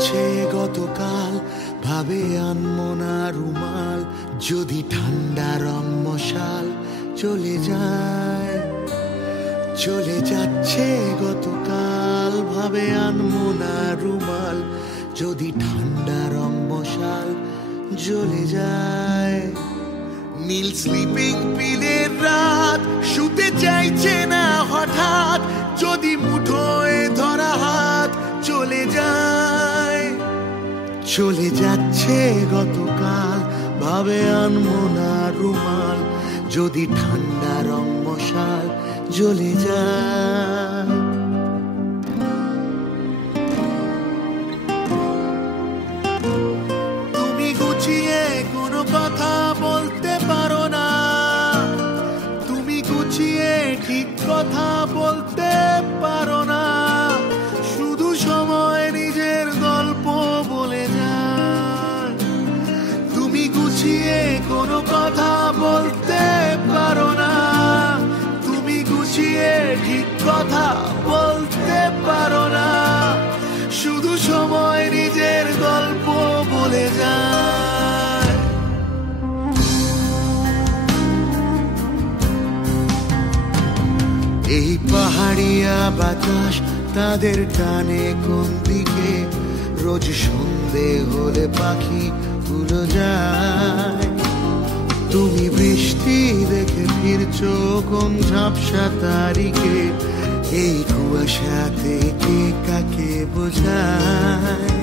যাচ্ছে গতকাল, ভাবে আনমো না রুমাল, যদি ঠান্ডা রং মশাল চলে যায়। চলে যাচ্ছে গতকাল, ভাবে আনমো না রুমাল, যদি ঠান্ডা রং মশাল জ্বলে যায়। নীল স্লিপিং পিলের রাত, শুতে চাইছে না হঠাৎ, যদি মুঠোয় ধরা হাত চলে যায়। চলে যাচ্ছে গতকাল, ভাবে আনমো না রুমাল, যদি ঠান্ডা রং মশাল জ্বলে যায়। তুমি গুছিয়ে কোনো কথা বলতে পারো না, তুমি গুছিয়ে ঠিক কথা বলতে পারো না, শুধু সময় নিজের গল্প বলে যায়। তুমি গুছিয়ে কোনো কথা বলতে পারো না, তুমি গুছিয়ে ঠিক কথা বলতে পারো না, শুধু সময় নিজের গল্প বলে যায়। এই পাহাড়িয়া বাতাস তাদের টানে কোন দিকে, রোজ সন্ধে হলে পাখি উড়ে যায়। তুমি বৃষ্টি দেখে ফিরছো কোন ঝাপসা তারিখে, এই কুয়াশাতে কে কাকে বোঝায়।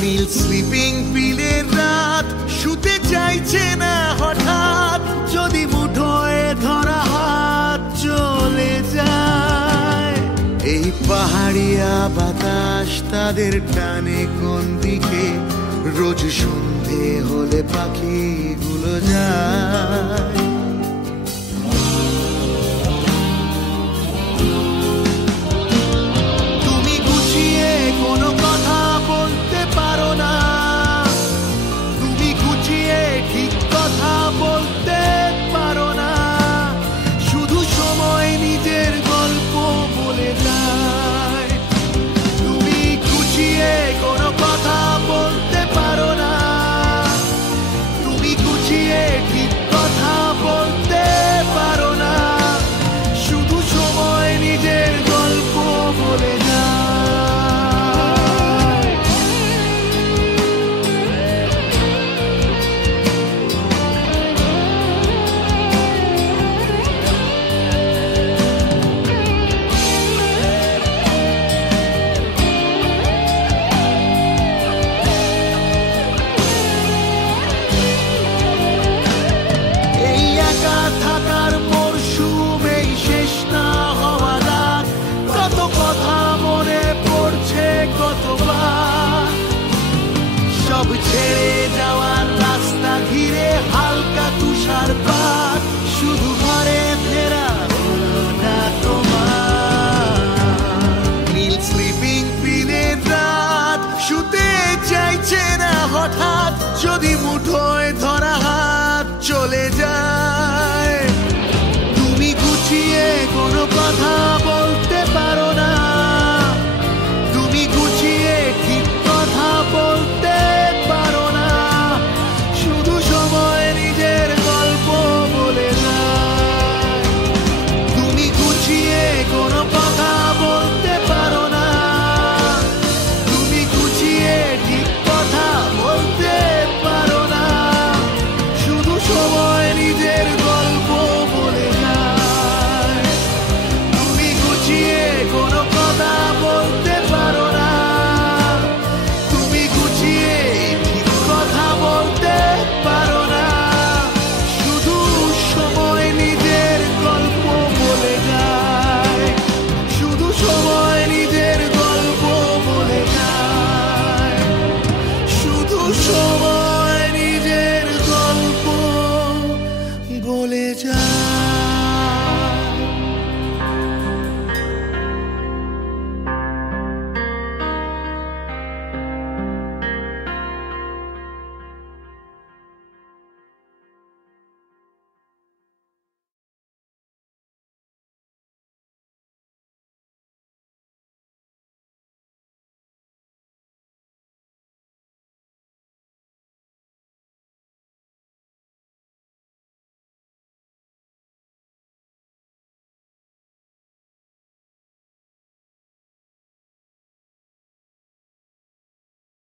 নীল স্লিপিং পিলের রাত, শুতে চাইছে না হঠাৎ, যদি মুঠোয় ধরা হাত চলে যায়। এই পাহাড়িয়া বাতাস তাদের টানে কোন দিকে, রোজ সন্ধে হলে পাখিগুলো যায়। তুমি গুছিয়ে কোনো কথা বলতে পারো না, তুমি গুছিয়ে ঠিক কথা বলতে পারো না, শুধু সময় নিজের গল্প বলে যায়। তুমি গুছিয়ে কোনো কথা বলতে পারো না, তুমি গুছিয়ে ঠিক কথা বলতে পারো না, শুধু সময় নিজের গল্প বলে যায়। এই একা থাকার মরশুম, এই শেষ না হওয়া রাত, কত কথা মনে পড়ছে কতবার। সব ছেড়ে যাওয়ার রাস্তা ঘিরে হালকা তুষারপাত, শুধু ঘরে ফেরা হলো না তোমার। নীল স্লিপিং পিলের রাত, শুতে চাইছে না হঠাৎ, যদি মুঠোয় ধরা হাত চলে যায়। তুমি গুছিয়ে কোনো কথা বলতে পারো না, তুমি গুছিয়ে ঠিক কথা বলতে পারো না, শুধু সময় নিজের গল্প বলে যায়। তুমি গুছিয়ে কোনো কথা বলতে পারো না, তুমি গুছিয়ে ঠিক কথা বলতে পারো না, শুধু সময় নিজের গল্প বলে যায়। তুমি গুছিয়ে কোনো কথা বলতে পারো না, তুমি গুছিয়ে ঠিক কথা বলতে পারো না, শুধু সময় নিজের গল্প বলে যায়। শুধু সময় নিজের গল্প বলে যায়। শুধু সময়